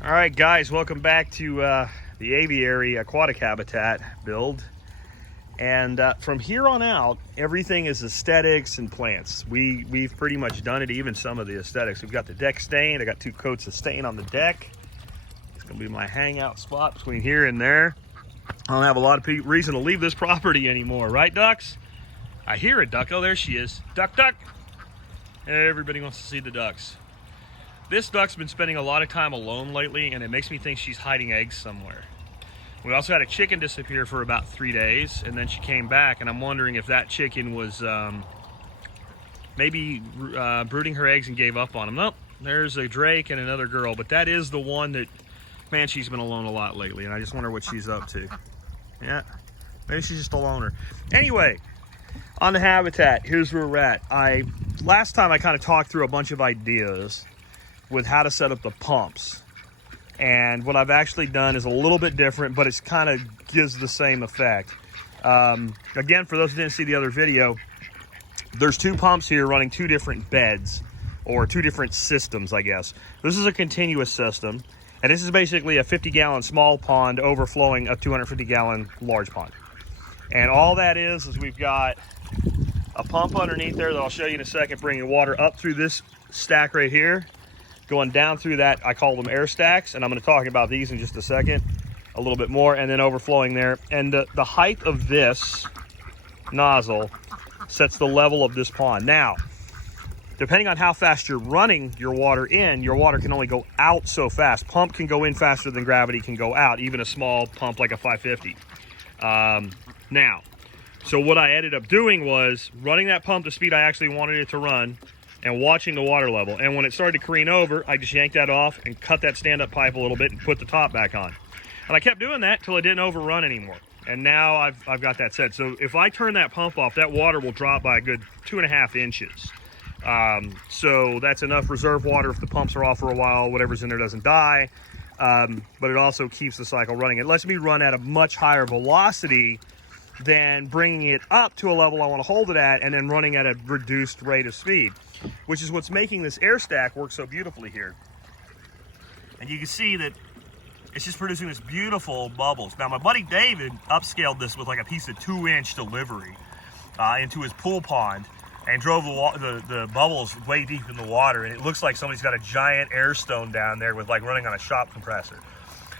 All right, guys, welcome back to the aviary aquatic habitat build. And from here on out, everything is aesthetics and plants. We've pretty much done it, even some of the aesthetics. We've got the deck stained. I got 2 coats of stain on the deck. It's gonna be my hangout spot between here and there. I don't have a lot of reason to leave this property anymore, right, ducks? I hear a duck. Oh, there she is. Duck, duck. Everybody wants to see the ducks. This duck's been spending a lot of time alone lately, and it makes me think she's hiding eggs somewhere. We also had a chicken disappear for about 3 days, and then she came back, and I'm wondering if that chicken was maybe brooding her eggs and gave up on them. Nope, there's a drake and another girl, but that is the one that, man, she's been alone a lot lately, and I just wonder what she's up to. Yeah, maybe she's just a loner. Anyway, on the habitat, here's where we're at. Last time I kind of talked through a bunch of ideas with how to set up the pumps. And what I've actually done is a little bit different, but it's kind of gives the same effect. Again, for those who didn't see the other video, there's 2 pumps here running 2 different beds, or 2 different systems, I guess. This is a continuous system, and this is basically a 50-gallon small pond overflowing a 250-gallon large pond. And all that is we've got a pump underneath there that I'll show you in a second, bringing water up through this stack right here, going down through that. I call them air stacks, and I'm going to talk about these in just a second, a little bit more, and then overflowing there. And the height of this nozzle sets the level of this pond. Now, depending on how fast you're running your water in, your water can only go out so fast. Pump can go in faster than gravity can go out, even a small pump like a 550. Now, so what I ended up doing was running that pump the speed I actually wanted it to run, and watching the water level. And when it started to careen over, I just yanked that off and cut that stand-up pipe a little bit and put the top back on. And I kept doing that till it didn't overrun anymore. And now I've got that set. So if I turn that pump off, that water will drop by a good 2.5 inches. So that's enough reserve water if the pumps are off for a while, whatever's in there doesn't die. But it also keeps the cycle running. It lets me run at a much higher velocity than bringing it up to a level I want to hold it at and then running at a reduced rate of speed, which is what's making this air stack work so beautifully here. And you can see that it's just producing this beautiful bubbles. Now, my buddy David upscaled this with like a piece of 2-inch delivery into his pool pond and drove the bubbles way deep in the water, and it looks like somebody's got a giant air stone down there with like running on a shop compressor.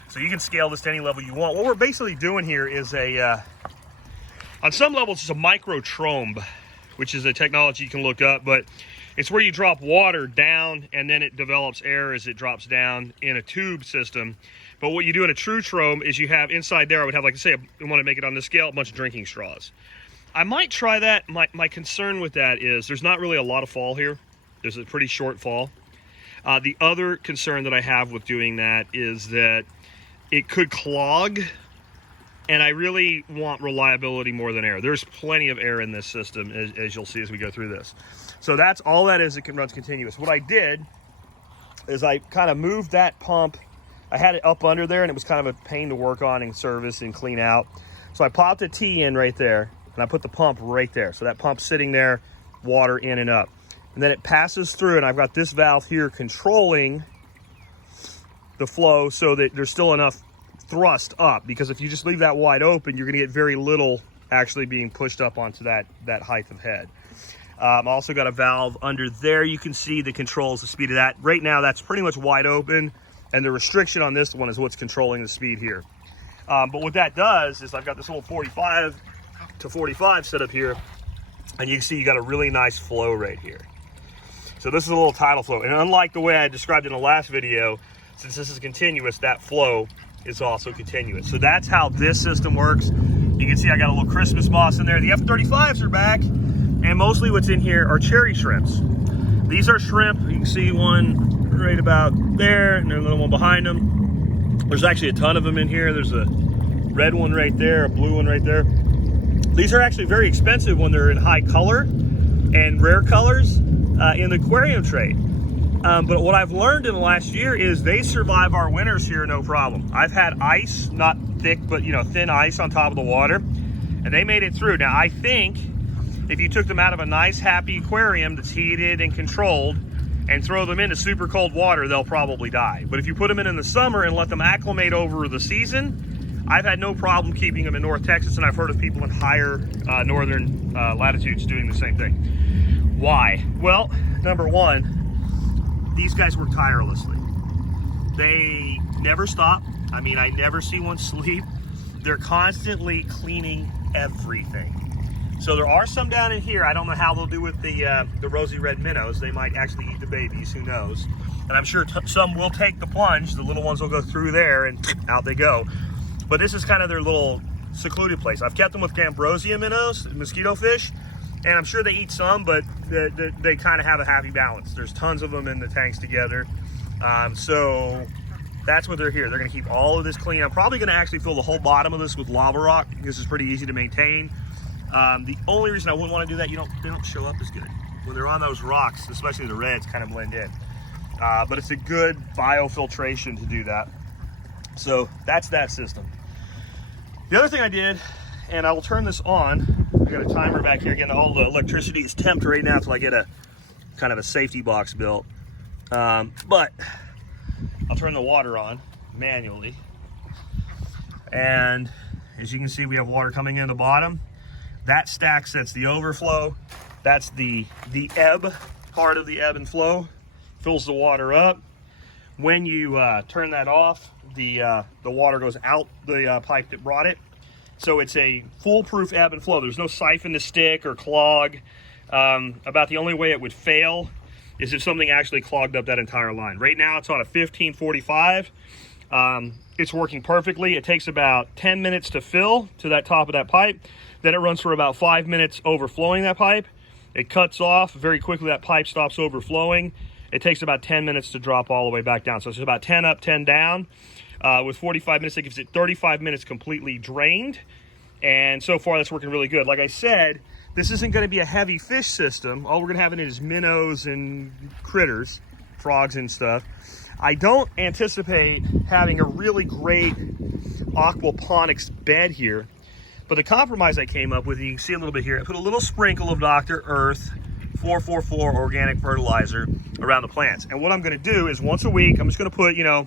So you can scale this to any level you want. What we're basically doing here is on some levels, it's a microtrombe, which is a technology you can look up, but it's where you drop water down and then it develops air as it drops down in a tube system. But what you do in a true trombe is you have inside there, I would have, like I say, I want to make it on this scale, a bunch of drinking straws. I might try that. My concern with that is there's not really a lot of fall here. There's a pretty short fall. The other concern that I have with doing that is that it could clog, and I really want reliability more than air. There's plenty of air in this system, as you'll see as we go through this. So that's all that is. It runs continuous. What I did is I kind of moved that pump. I had it up under there, and it was kind of a pain to work on and service and clean out. So I popped a T in right there, and I put the pump right there. So that pump's sitting there, water in and up. And then it passes through, and I've got this valve here controlling the flow so that there's still enough thrust up, because if you just leave that wide open, you're going to get very little actually being pushed up onto that height of head. I also got a valve under there. You can see that controls the speed of that. Right now, that's pretty much wide open, and the restriction on this one is what's controlling the speed here. But what that does is I've got this little 45 to 45 set up here, and you can see you got a really nice flow right here. So this is a little tidal flow, and unlike the way I described in the last video, since this is continuous, that flow is also continuous. So that's how this system works. You can see I got a little Christmas moss in there. The F-35s are back, and mostly what's in here are cherry shrimps. These are shrimp. You can see one right about there, and there's a little one behind them. There's actually a ton of them in here. There's a red one right there, a blue one right there. These are actually very expensive when they're in high color and rare colors in the aquarium trade. But what I've learned in the last year is they survive our winters here no problem. I've had ice, not thick, but thin ice on top of the water, and they made it through. Now I think if you took them out of a nice, happy aquarium that's heated and controlled, and throw them into super cold water, they'll probably die. But if you put them in the summer and let them acclimate over the season, I've had no problem keeping them in North Texas, and I've heard of people in higher northern latitudes doing the same thing. Why? Well, number one, these guys work tirelessly. They never stop. I mean, I never see one sleep. They're constantly cleaning everything. So there are some down in here. I don't know how they'll do with the rosy red minnows. They might actually eat the babies, who knows. And I'm sure some will take the plunge. The little ones will go through there and out they go. But this is kind of their little secluded place. I've kept them with Ambrosia minnows, mosquito fish, and I'm sure they eat some, but they kind of have a happy balance. There's tons of them in the tanks together. So that's what they're here. They're gonna keep all of this clean. I'm probably gonna actually fill the whole bottom of this with lava rock. This is pretty easy to maintain. The only reason I wouldn't want to do that, they don't show up as good. When they're on those rocks, especially the reds, kind of blend in. But it's a good biofiltration to do that. So that's that system. The other thing I did, and I will turn this on. I got a timer back here. Again, all the electricity is temped right now until I get a kind of a safety box built. But I'll turn the water on manually. And as you can see, we have water coming in the bottom. That stack sets the overflow. That's the ebb, part of the ebb and flow. Fills the water up. When you turn that off, the water goes out the pipe that brought it. So it's a foolproof ebb and flow. There's no siphon to stick or clog. About the only way it would fail is if something actually clogged up that entire line. Right now it's on a 1545. It's working perfectly. It takes about 10 minutes to fill to that top of that pipe. Then it runs for about 5 minutes overflowing that pipe. It cuts off very quickly. That pipe stops overflowing. It takes about 10 minutes to drop all the way back down. So it's about 10 up, 10 down. With 45 minutes, it gives it 35 minutes completely drained. And so far, that's working really good. Like I said, this isn't going to be a heavy fish system. All we're going to have in it is minnows and critters, frogs and stuff. I don't anticipate having a really great aquaponics bed here. But the compromise I came up with, you can see a little bit here, I put a little sprinkle of Dr. Earth 444 organic fertilizer around the plants. And what I'm gonna do is once a week, I'm just gonna put, a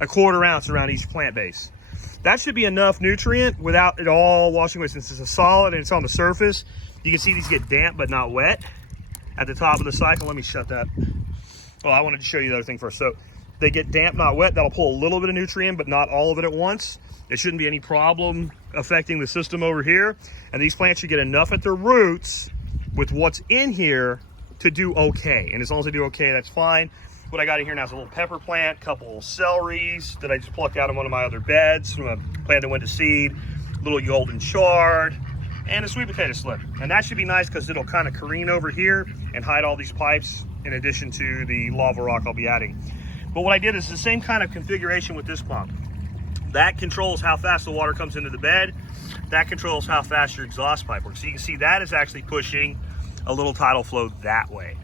1/4 ounce around each plant base. That should be enough nutrient without it all washing away. Since it's a solid and it's on the surface, you can see these get damp but not wet at the top of the cycle. Let me shut that. Oh, I wanted to show you the other thing first. So they get damp, not wet. That'll pull a little bit of nutrient, but not all of it at once. There shouldn't be any problem affecting the system over here. And these plants should get enough at their roots with what's in here to do okay. And as long as they do okay, that's fine. What I got in here now is a little pepper plant, couple celeries that I just plucked out of one of my other beds from a plant that went to seed, a little golden chard, and a sweet potato slip. And that should be nice because it'll kind of careen over here and hide all these pipes in addition to the lava rock I'll be adding. But what I did is the same kind of configuration with this pump. That controls how fast the water comes into the bed. That controls how fast your exhaust pipe works. So you can see that is actually pushing a little tidal flow that way.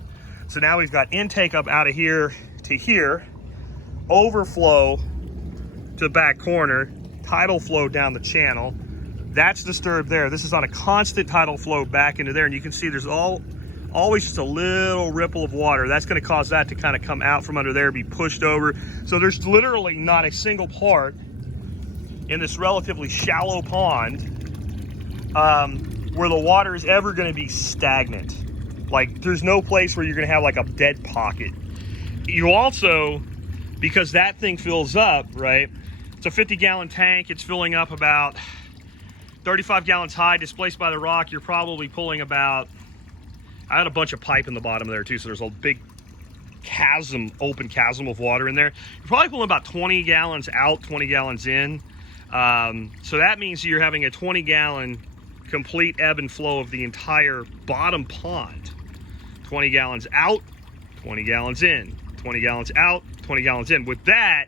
So now we've got intake up out of here to here, overflow to the back corner, tidal flow down the channel. That's disturbed there. This is on a constant tidal flow back into there. And you can see there's always just a little ripple of water. That's gonna cause that to kind of come out from under there, be pushed over. So there's literally not a single part in this relatively shallow pond where the water is ever going to be stagnant. Like there's no place where you're going to have like a dead pocket. You also, because that thing fills up, right? It's a 50-gallon tank. It's filling up about 35 gallons high, displaced by the rock. You're probably pulling about, I had a bunch of pipe in the bottom there too, so there's a big chasm, open chasm of water in there. You're probably pulling about 20 gallons out, 20 gallons in. So that means you're having a 20-gallon complete ebb and flow of the entire bottom pond. 20 gallons out, 20 gallons in, 20 gallons out, 20 gallons in. With that,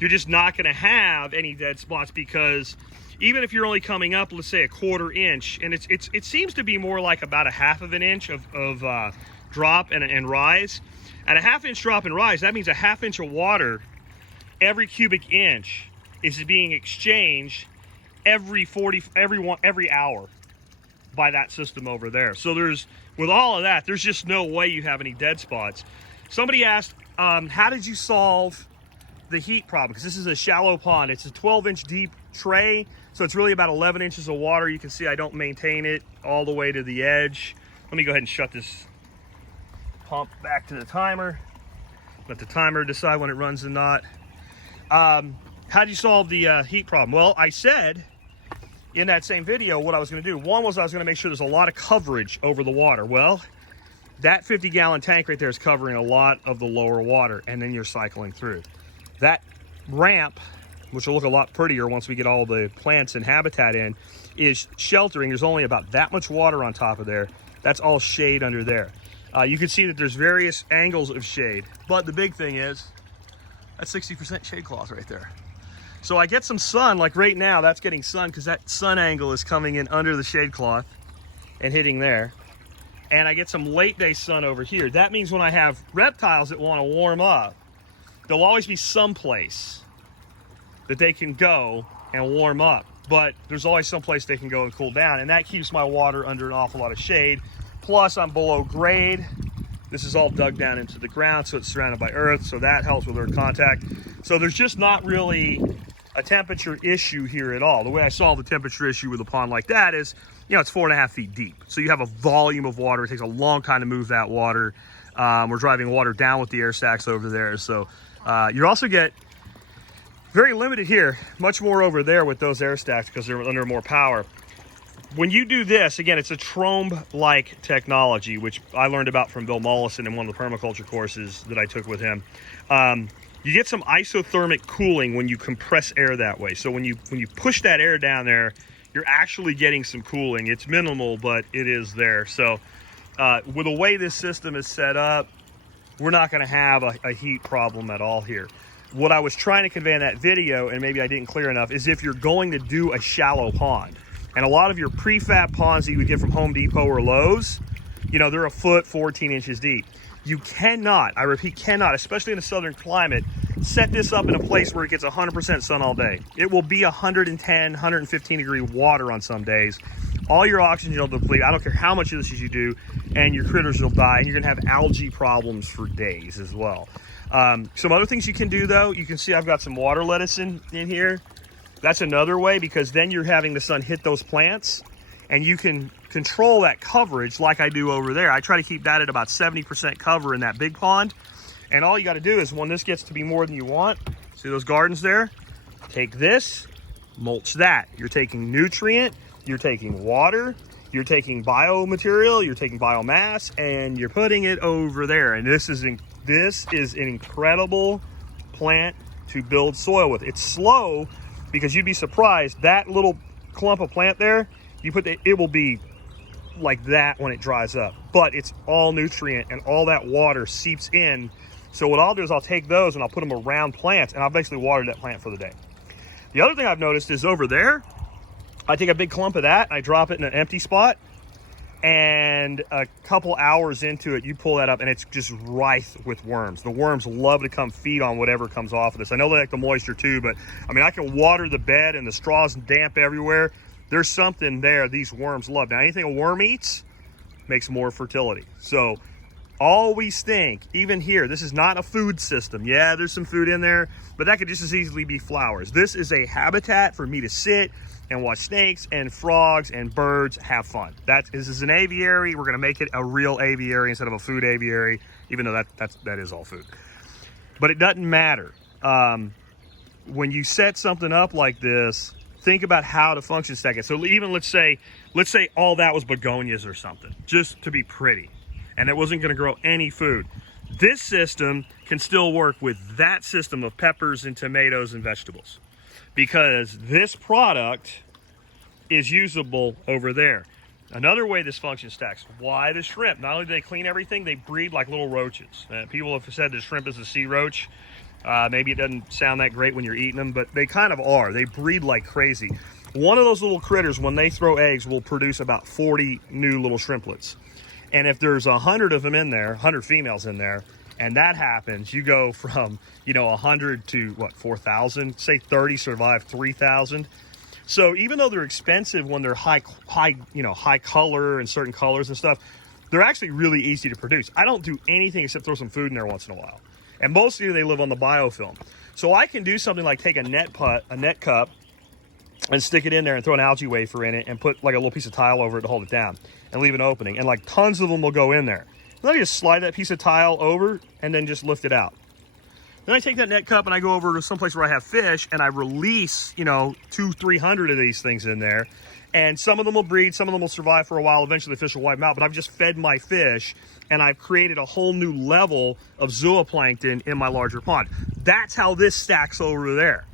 you're just not going to have any dead spots, because even if you're only coming up, let's say a 1/4 inch, and it seems to be more like about a 1/2 inch of drop and rise. At a 1/2 inch drop and rise, that means a 1/2 inch of water every cubic inch is being exchanged every hour by that system over there. So with all of that, there's just no way you have any dead spots. Somebody asked, how did you solve the heat problem? Because this is a shallow pond. It's a 12-inch deep tray, so it's really about 11 inches of water. You can see I don't maintain it all the way to the edge. Let me go ahead and shut this pump back to the timer. Let the timer decide when it runs and not. How did you solve the heat problem? Well, I said in that same video what I was going to do. One was I was going to make sure there's a lot of coverage over the water. Well, that 50-gallon tank right there is covering a lot of the lower water, and then you're cycling through. That ramp, which will look a lot prettier once we get all the plants and habitat in, is sheltering. There's only about that much water on top of there. That's all shade under there. You can see that there's various angles of shade, but the big thing is that's 60% shade cloth right there. So I get some sun, like right now, that's getting sun because that sun angle is coming in under the shade cloth and hitting there. And I get some late day sun over here. That means when I have reptiles that want to warm up, there'll always be some place that they can go and warm up, but there's always some place they can go and cool down, and that keeps my water under an awful lot of shade. Plus, I'm below grade. This is all dug down into the ground, so it's surrounded by earth, so that helps with earth contact. So there's just not really a temperature issue here at all. The way I solve the temperature issue with a pond like that is, you know, it's 4.5 feet deep. So you have a volume of water. It takes a long time to move that water. We're driving water down with the air stacks over there. So you also get very limited here, much more over there with those air stacks because they're under more power. When you do this, again, it's a trombe-like technology, which I learned about from Bill Mollison in one of the permaculture courses that I took with him. You get some isothermic cooling when you compress air that way. So when you push that air down there, you're actually getting some cooling. It's minimal, but it is there. So with the way this system is set up, we're not going to have a heat problem at all here. What I was trying to convey in that video, and maybe I didn't clear enough, is if you're going to do a shallow pond, and a lot of your prefab ponds that you would get from Home Depot or Lowe's, you know, they're a foot, 14 inches deep. You cannot, I repeat, cannot, especially in a southern climate, set this up in a place where it gets 100% sun all day. It will be 110, 115 degree water on some days. All your oxygen will deplete. I don't care how much of this you do, and your critters will die, and you're gonna have algae problems for days as well. Some other things you can do though, you can see I've got some water lettuce in here. That's another way, because then you're having the sun hit those plants, and you can control that coverage like I do over there. I try to keep that at about 70% cover in that big pond. And all you got to do is when this gets to be more than you want, see those gardens there? Take this, mulch that. You're taking nutrient, you're taking water, you're taking biomaterial, you're taking biomass, and you're putting it over there. And this is an incredible plant to build soil with. It's slow because you'd be surprised, that little clump of plant there, it will be like that when it dries up, but it's all nutrient and all that water seeps in. So what I'll do is I'll take those and I'll put them around plants, and I'll basically water that plant for the day. The other thing I've noticed is over there, I take a big clump of that and I drop it in an empty spot, and a couple hours into it, you pull that up and it's just rife with worms. The worms love to come feed on whatever comes off of this. I know they like the moisture too, but I mean, I can water the bed and the straw's damp everywhere. There's something there these worms love. Now, anything a worm eats makes more fertility. So always think, even here, this is not a food system. Yeah, there's some food in there, but that could just as easily be flowers. This is a habitat for me to sit and watch snakes and frogs and birds have fun. This is an aviary. We're gonna make it a real aviary instead of a food aviary, even though that is all food. But it doesn't matter. When you set something up like this, think about how to function stack it. So even let's say all that was begonias or something, just to be pretty, and it wasn't gonna grow any food. This system can still work with that system of peppers and tomatoes and vegetables, because this product is usable over there. Another way this function stacks, why the shrimp? Not only do they clean everything, they breed like little roaches. People have said the shrimp is a sea roach. Maybe it doesn't sound that great when you're eating them, but they kind of are. They breed like crazy. One of those little critters, when they throw eggs, will produce about 40 new little shrimplets. And if there's 100 of them in there, 100 females in there, and that happens, you go from, 100 to 4,000. Say 30 survive 3,000. So even though they're expensive when they're high color and certain colors and stuff, they're actually really easy to produce. I don't do anything except throw some food in there once in a while. And mostly they live on the biofilm. So I can do something like take a net cup, and stick it in there and throw an algae wafer in it and put like a little piece of tile over it to hold it down and leave an opening. And like tons of them will go in there. Then I just slide that piece of tile over and then just lift it out. Then I take that net cup and I go over to someplace where I have fish and I release, you know, 200-300 of these things in there. And some of them will breed, some of them will survive for a while. Eventually the fish will wipe them out, but I've just fed my fish and I've created a whole new level of zooplankton in my larger pond. That's how this stacks over there.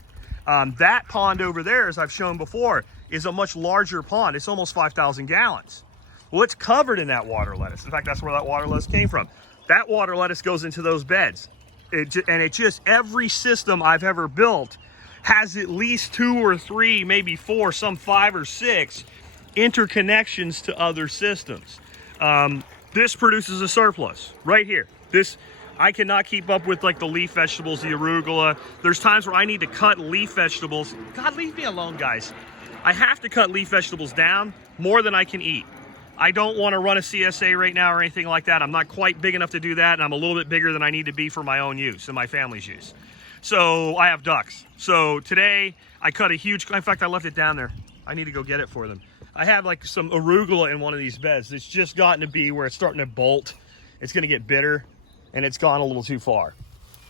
That pond over there, as I've shown before, is a much larger pond. It's almost 5,000 gallons. Well, it's covered in that water lettuce. In fact, that's where that water lettuce came from. That water lettuce goes into those beds. Every system I've ever built has at least 2 or 3, maybe 4, some 5 or 6 interconnections to other systems. This produces a surplus right here. I cannot keep up with like the leaf vegetables, the arugula. There's times where I need to cut leaf vegetables. God, leave me alone, guys. I have to cut leaf vegetables down more than I can eat. I don't want to run a CSA right now or anything like that. I'm not quite big enough to do that, and I'm a little bit bigger than I need to be for my own use and my family's use. So I have ducks. So today I cut a huge, in fact, I left it down there. I need to go get it for them. I have like some arugula in one of these beds. It's just gotten to be where it's starting to bolt. It's going to get bitter. And it's gone a little too far.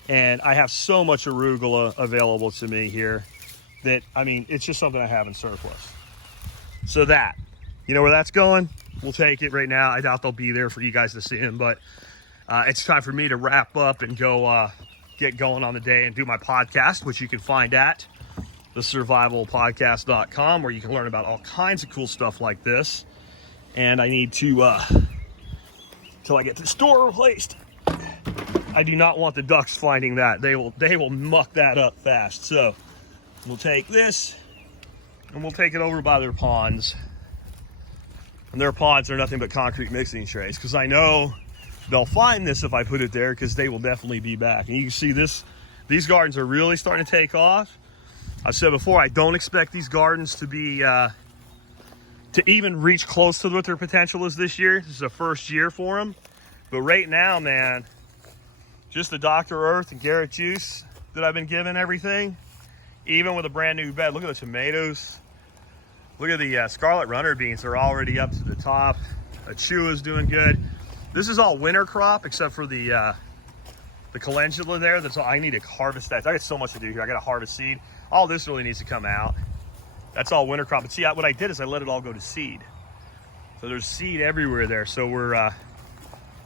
And I have so much arugula available to me here that, I mean, it's just something I have in surplus. So that, you know where that's going? We'll take it right now. I doubt they'll be there for you guys to see them, but it's time for me to wrap up and go get going on the day and do my podcast, which you can find at thesurvivalpodcast.com, where you can learn about all kinds of cool stuff like this. And I need to, till I get the store replaced. I do not want the ducks finding that. They will muck that up fast. So we'll take this and we'll take it over by their ponds. And their ponds are nothing but concrete mixing trays, because I know they'll find this if I put it there, because they will definitely be back. And you can see these gardens are really starting to take off. I've said before, I don't expect these gardens to be to even reach close to what their potential is this year. This is the first year for them. But right now, man, just the Dr. Earth and Garrett juice that I've been giving everything, even with a brand new bed. Look at the tomatoes. Look at the scarlet runner beans. They're already up to the top. Achua is doing good. This is all winter crop except for the calendula there. That's all. I need to harvest that. I got so much to do here. I got to harvest seed. All this really needs to come out. That's all winter crop. But see, what I did is I let it all go to seed. So there's seed everywhere there. So we're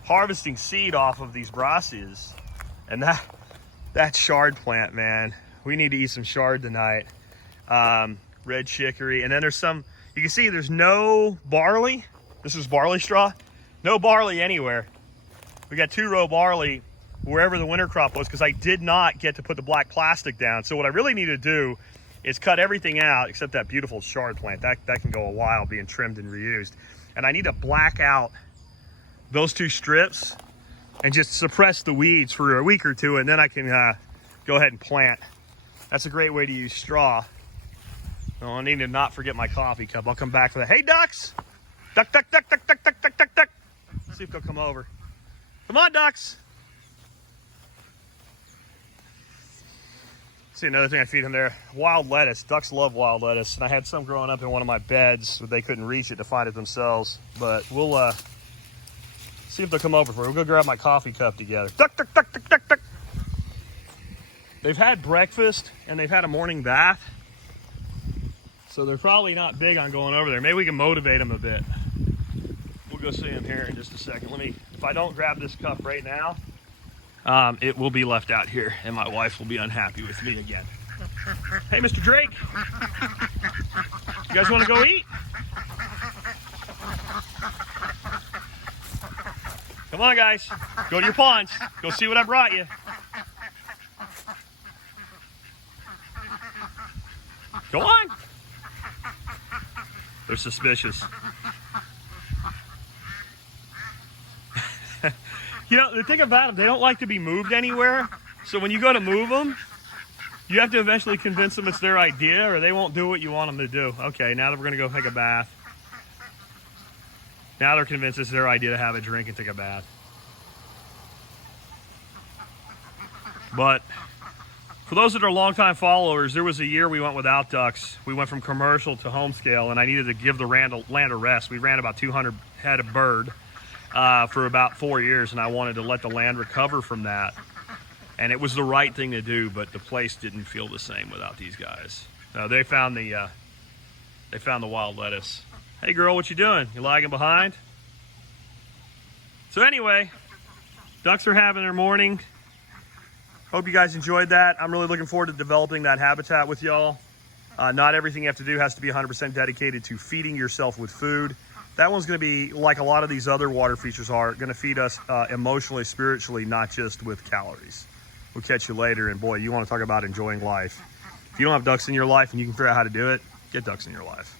harvesting seed off of these brassias. And that chard plant, man, we need to eat some chard tonight. Red chicory. And then there's some, you can see there's no barley. This is barley straw. No barley anywhere. We got 2-row barley wherever the winter crop was, because I did not get to put the black plastic down. So what I really need to do is cut everything out except that beautiful chard plant. That can go a while being trimmed and reused. And I need to black out those 2 strips and just suppress the weeds for a week or 2, and then I can go ahead and plant. That's a great way to use straw. Oh, I need to not forget my coffee cup. I'll come back for that. Hey, ducks! Duck, duck, duck, duck, duck, duck, duck, duck, duck. Let's see if they'll come over. Come on, ducks! See, another thing I feed them there, wild lettuce. Ducks love wild lettuce, and I had some growing up in one of my beds, but they couldn't reach it to find it themselves. But we'll see if they'll come over for it. We'll go grab my coffee cup together. Duck, duck, duck, duck, duck, duck. They've had breakfast, and they've had a morning bath. So they're probably not big on going over there. Maybe we can motivate them a bit. We'll go see them here in just a second. If I don't grab this cup right now, it will be left out here, and my wife will be unhappy with me again. Hey, Mr. Drake. You guys want to go eat? Come on, guys. Go to your ponds. Go see what I brought you. Go on. They're suspicious. You know, the thing about them, they don't like to be moved anywhere. So when you go to move them, you have to eventually convince them it's their idea, or they won't do what you want them to do. Okay, now that we're going to go take a bath. Now they're convinced it's their idea to have a drink and take a bath. But for those that are longtime followers, there was a year we went without ducks. We went from commercial to home scale, and I needed to give the land a rest. We ran about 200 head of bird for about 4 years, and I wanted to let the land recover from that. And it was the right thing to do, but the place didn't feel the same without these guys. They found the wild lettuce. Hey girl, what you doing? You lagging behind? So anyway, ducks are having their morning. Hope you guys enjoyed that. I'm really looking forward to developing that habitat with y'all. Not everything you have to do has to be 100% dedicated to feeding yourself with food. That one's gonna be, like a lot of these other water features are, gonna feed us emotionally, spiritually, not just with calories. We'll catch you later, and boy, you wanna talk about enjoying life. If you don't have ducks in your life and you can figure out how to do it, get ducks in your life.